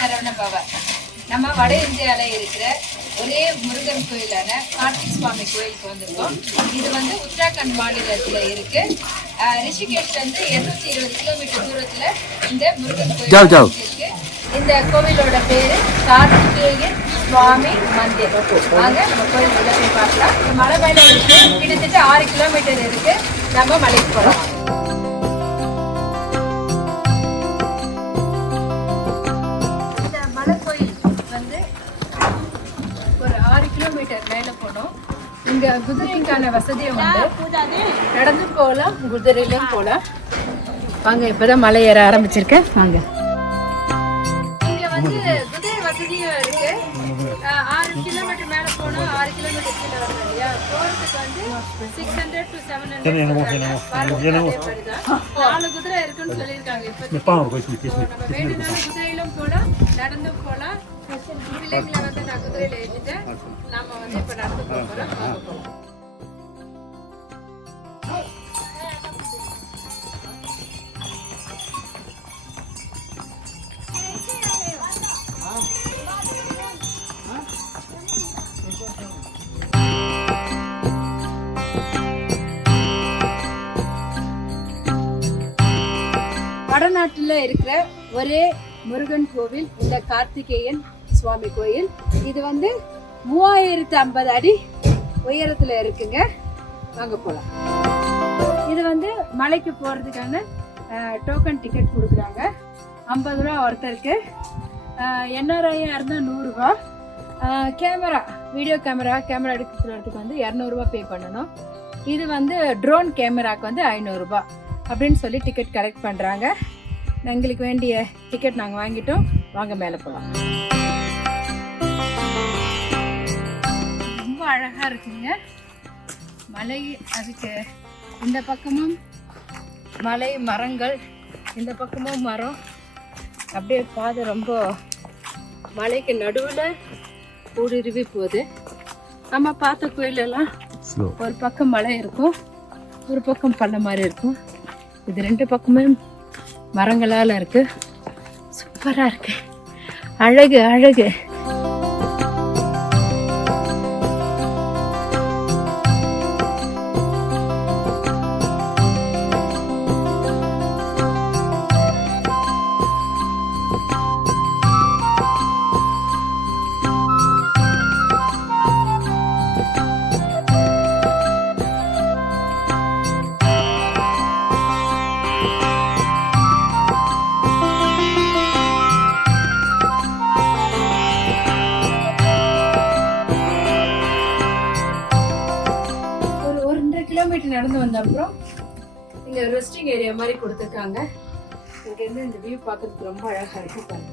சரவண பவா. நம்ம வட இந்தியாவில் இருக்கிற ஒரே முருகன் கோயிலான கார்த்திக் சுவாமி கோயிலுக்கு வந்திருக்கோம். இது வந்து உத்தராகண்ட் மாநிலத்தில் இருக்கு. ரிஷிகேஷ்லேருந்து 220 கிலோமீட்டர் தூரத்தில் இந்த முருகன் கோயில் இருக்கு. இந்த கோவிலோட பேரு கார்த்திகேயன் சுவாமி மந்திர். வாங்க நம்ம கோயில் உள்ள போய் பார்க்கலாம். மலை மேலே இருக்கு, கிட்டத்தட்ட 6 கிலோமீட்டர் இருக்கு. நம்ம மலைக்கு போகலாம். மேலே போனோம். இங்க குதிரைக்கான வசதியை வந்து நடந்து போகலாம், குதிரையிலும் போகலாம். வாங்க, இப்பதான் மலை ஏற ஆரம்பிச்சிருக்கேன். வாங்க, இங்க வந்து குதிரை வசதியும் இருக்கு. 6 கிலோமீட்டர் மேல போனா 6 கிலோமீட்டர் கீழே வரணும் இல்லையா? போறதுக்கு வந்து 600 to 700 4 குதிரை இருக்குன்னு சொல்லியிருக்காங்க. நம்ம வேணும்னாலும் குதிரையிலும் போலாம், நடந்து போலாம். பிள்ளைங்களை வந்து நான் குதிரையில ஏற்றிட்டேன். நாம வந்து இப்ப நடந்து போறோம். வடநாட்டுல இருக்கிற ஒரே முருகன் கோவில் இந்த கார்த்திகேயன் சுவாமி கோயில். இது வந்து 3050 அடி உயரத்துல இருக்குங்க. வாங்க போலாம். இது வந்து மலைக்கு போறதுக்கான டோக்கன் டிக்கெட் கொடுக்குறாங்க. 50 ரூபா ஒருத்தருக்கு. என்ஆர்ஐயா இருந்தால் 100 ரூபா. கேமரா, வீடியோ கேமரா எடுக்கிறதுக்கு வந்து 200 ரூபா பே பண்ணணும். இது வந்து ட்ரோன் கேமராக்கு வந்து 500 ரூபா அப்படின்னு சொல்லி டிக்கெட் கலெக்ட் பண்ணுறாங்க. எங்களுக்கு வேண்டிய டிக்கெட் நாங்கள் வாங்கிட்டோம். வாங்க மேலே போகலாம். ரொம்ப அழகாக இருக்குங்க மலை. அதுக்கு இந்த பக்கமும் மலை, மரங்கள், இந்த பக்கமும் மரம். அப்படியே பாதை ரொம்ப மலைக்கு நடுவில் ஊடுருவி போகுது. நம்ம பார்த்த கோயிலெல்லாம் ஒரு பக்கம் மலை இருக்கும், ஒரு பக்கம் பள்ளம் மாதிரி இருக்கும். இது 2 பக்கமே மரங்களால் இருக்கு. சூப்பராக இருக்கு. அழகு அழகு. நடந்து வந்த அப்புறம் இங்க ரெஸ்டிங் ஏரியா மாதிரி கொடுத்துருக்காங்க. இங்க இருந்து இந்த வியூ பார்க்கறதுக்கு ரொம்ப அழகா இருக்கு. பாருங்க,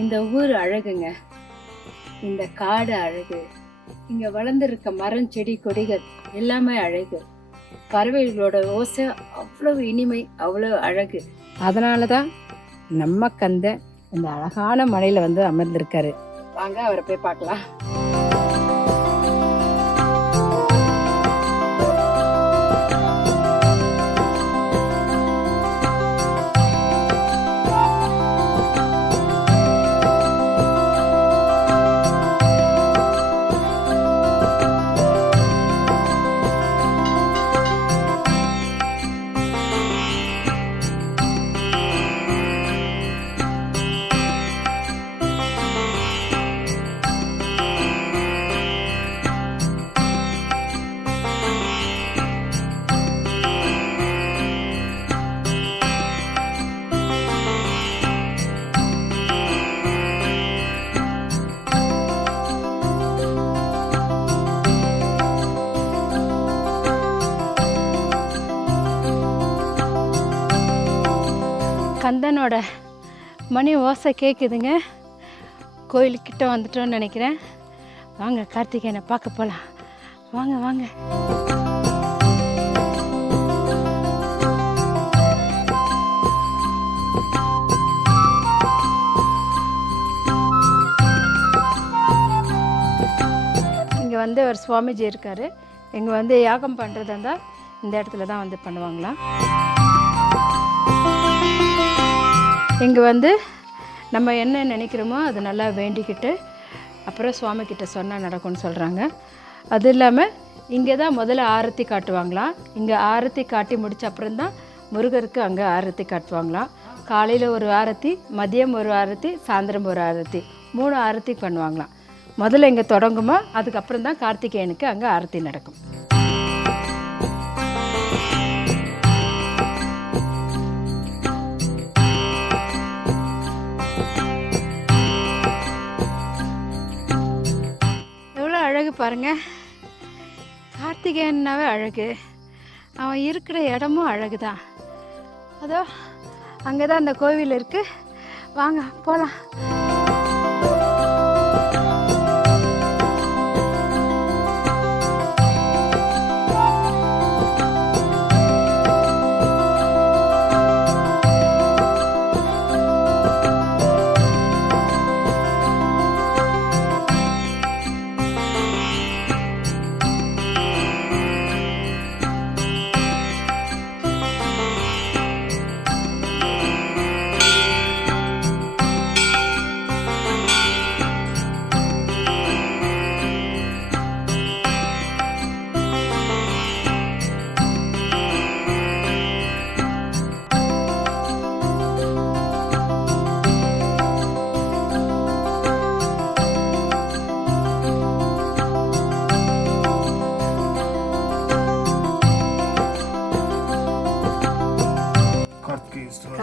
இந்த ஊர் அழகுங்க. இந்த காடு அழகு. இங்க வளர்ந்துருக்க மரம், செடி, கொடிகள் எல்லாமே அழகு. பறவைகளோட ஓசை அவ்வளவு இனிமை, அவ்வளவு அழகு. அதனாலதான் நம்ம கந்த இந்த அழகான மலையில வந்து அமர்ந்திருக்காரு. வாங்க அவரை போய் பார்க்கலாம். கந்தனோட மணி ஓசை கேட்குதுங்க. கோயிலுக்கிட்ட வந்துட்டோன்னு நினைக்கிறேன். வாங்க கார்த்திகேயனை பார்க்க போகலாம். வாங்க வாங்க. இங்கே வந்து ஒரு சுவாமிஜி இருக்கார். இங்கே வந்து யாகம் பண்ணுறதா இருந்தால் இந்த இடத்துல தான் வந்து பண்ணுவாங்களாம். இங்கே வந்து நம்ம என்ன நினைக்கிறோமோ அது நல்லா வேண்டிக்கிட்டு அப்புறம் சுவாமிக்கிட்ட சொன்னால் நடக்கும்னு சொல்கிறாங்க. அது இல்லாமல் இங்கே தான் முதல்ல ஆரத்தி காட்டுவாங்களாம். இங்கே ஆரத்தி காட்டி முடித்த அப்புறம்தான் முருகருக்கு அங்கே ஆரத்தி காட்டுவாங்களாம். காலையில் ஒரு ஆரத்தி, மதியம் ஒரு ஆரத்தி, சாயந்தரம் ஒரு ஆரத்தி, 3 ஆரத்தி பண்ணுவாங்களாம். முதல்ல இங்கே தொடங்குமா, அதுக்கப்புறம் தான் கார்த்திகேயனுக்கு அங்கே ஆரத்தி நடக்கும். எவ்வளோ அழகு பாருங்கள். கார்த்திகேயன்னாவே அழகு, அவன் இருக்கிற இடமும் அழகு தான். அதோ அங்கே தான் அந்த கோவில் இருக்குது. வாங்க போகலாம்.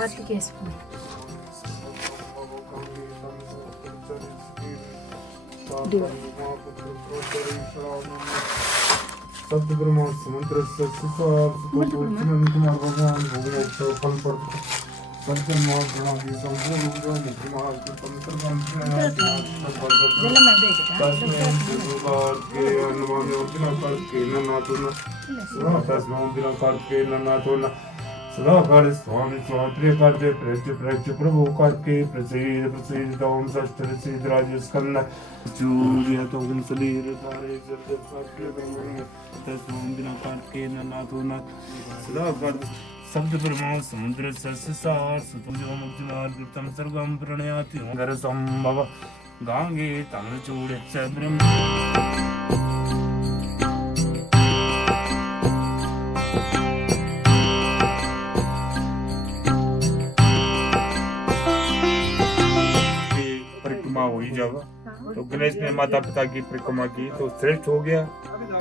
कार्तिकेय सदाकार स्वामी स्वात्रे करते प्रत्य प्रत्य प्रभु करके प्रसीद प्रसीद ओम षष्ठ प्रसीद राज स्कंद चूर्य तो ओम शरीर तारे जब करके ब्रह्मण्य तस्म बिना करके नाथो नाथ सदाकार शब्द ब्रह्म समुद्र सस्य सार सुतुजो मुक्ति मार्ग तम सर्वम प्रणयाति घर संभव गांगे तम चूड़ च ब्रह्म हुई जब तो गणेश ने माता पिता की परिक्रमा की तो श्रेष्ठ हो गया।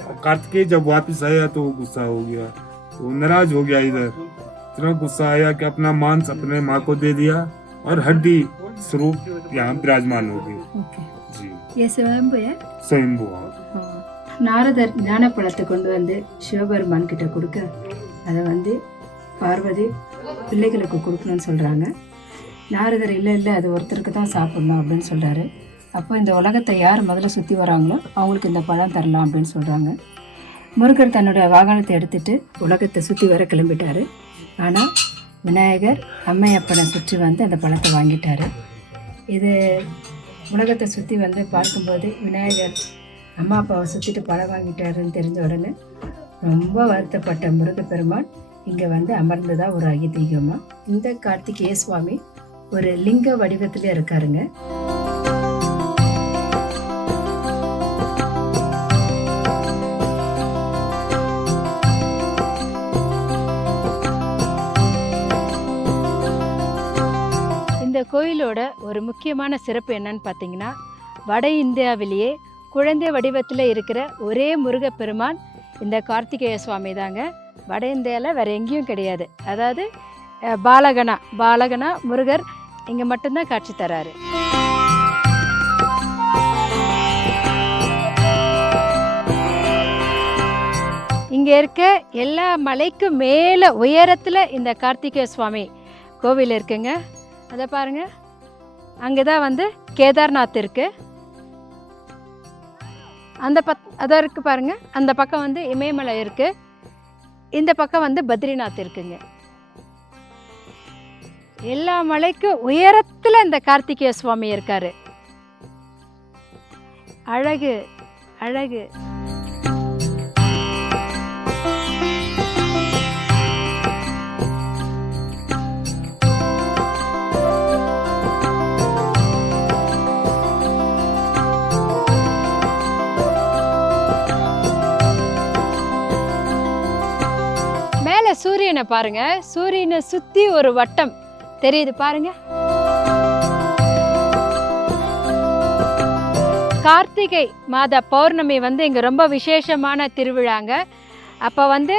और कार्तिकेय जब वापस आया तो गुस्सा हो गया, तो नाराज हो गया। इधर इतना गुस्सा आया कि अपना मांस अपने माँ को दे दिया और हड्डी स्वरूप यहाँ विराजमान हो गई। जी ये स्वयंभू है। स्वयंभू நாரதர் ஞானப்பழத்தை கொண்டு வந்து சிவபெருமான் கிட்ட கொடுக்க அதை வந்து பார்வதி பிள்ளைகளுக்கு கொடுக்கணும்னு சொல்கிறாங்க. நாரதர் இல்லை அது ஒருத்தருக்கு தான் சாப்பிடணும் அப்படின்னு சொல்கிறாரு. அப்போ இந்த உலகத்தை யார் முதல்ல சுற்றி வராங்களோ அவங்களுக்கு இந்த பழம் தரலாம் அப்படின்னு சொல்கிறாங்க. முருகர் தன்னோட வாகனத்தை எடுத்துகிட்டு உலகத்தை சுற்றி வர கிளம்பிட்டார். ஆனால் விநாயகர் அம்மையப்பனை சுற்றி வந்து அந்த பழத்தை வாங்கிட்டார். இது உலகத்தை சுற்றி வந்து பார்க்கும்போது விநாயகர் அம்மா அப்பாவை சுற்றிட்டு பழம் வாங்கிட்டாருன்னு தெரிஞ்ச உடனே ரொம்ப வருத்தப்பட்ட முருகப்பெருமான் இங்கே வந்து அமர்ந்ததாக ஒரு ஐதீகமாக. இந்த கார்த்திகேய சுவாமி ஒரு லிங்க வடிவத்தில் இருக்காருங்க. இந்த கோயிலோட ஒரு முக்கியமான சிறப்பு என்னன்னு பார்த்தீங்கன்னா, வட இந்தியாவிலேயே குழந்தை வடிவத்தில் இருக்கிற ஒரே முருகப்பெருமான் இந்த கார்த்திகேய சுவாமி தாங்க. வட இந்தியாவில் வேறு எங்கேயும் கிடையாது. அதாவது பாலகனா முருகர் இங்கே மட்டும்தான் காட்சி தராரு. இங்கே இருக்க எல்லா மலைக்கும் மேலே உயரத்தில் இந்த கார்த்திகேய சுவாமி கோவில் இருக்குங்க. அதை பாருங்க, அங்கே தான் வந்து கேதார்நாத் இருக்குது. அதான் இருக்குது பாருங்க. அந்த பக்கம் வந்து இமயமலை இருக்குது, இந்த பக்கம் வந்து பத்ரிநாத் இருக்குங்க. எல்லா மலைக்கும் உயரத்தில் இந்த கார்த்திகேய சுவாமி இருக்காரு. அழகு அழகு. சூரியனை பாருங்க. சூரியனை சுத்தி ஒரு வட்டம் தெரியுது பாருங்க. கார்த்திகை மாத பௌர்ணமி வந்து இங்கே ரொம்ப விசேஷமான திருவிழாங்க. அப்போ வந்து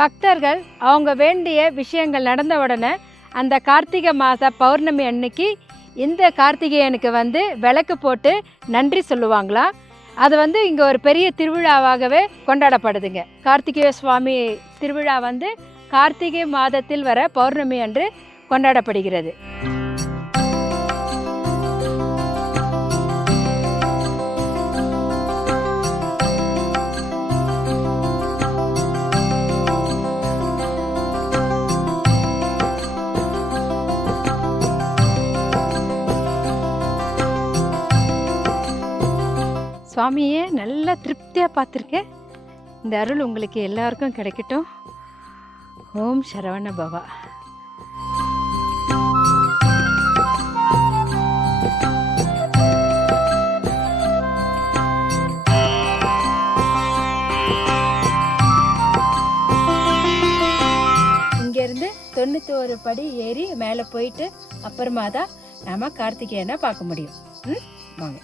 பக்தர்கள் அவங்க வேண்டிய விஷயங்கள் நடந்த உடனே அந்த கார்த்திகை மாத பௌர்ணமி அன்னைக்கு இந்த கார்த்திகேயனுக்கு வந்து விளக்கு போட்டு நன்றி சொல்லுவாங்களாம். அது வந்து இங்கே ஒரு பெரிய திருவிழாவாகவே கொண்டாடப்படுதுங்க. கார்த்திகேய சுவாமி திருவிழா வந்து கார்த்திகை மாதத்தில் வர பௌர்ணமி அன்று கொண்டாடப்படுகிறது. சுவாமியே நல்லா திருப்தியாக பார்த்துருக்கேன். இந்த அருள் உங்களுக்கு எல்லாருக்கும் கிடைக்கட்டும். ஓம் சரவண பவா. இங்கேருந்து 91 படி ஏறி மேலே போயிட்டு அப்புறமா தான் நாம் கார்த்திகேயனை பார்க்க முடியும். வாங்க.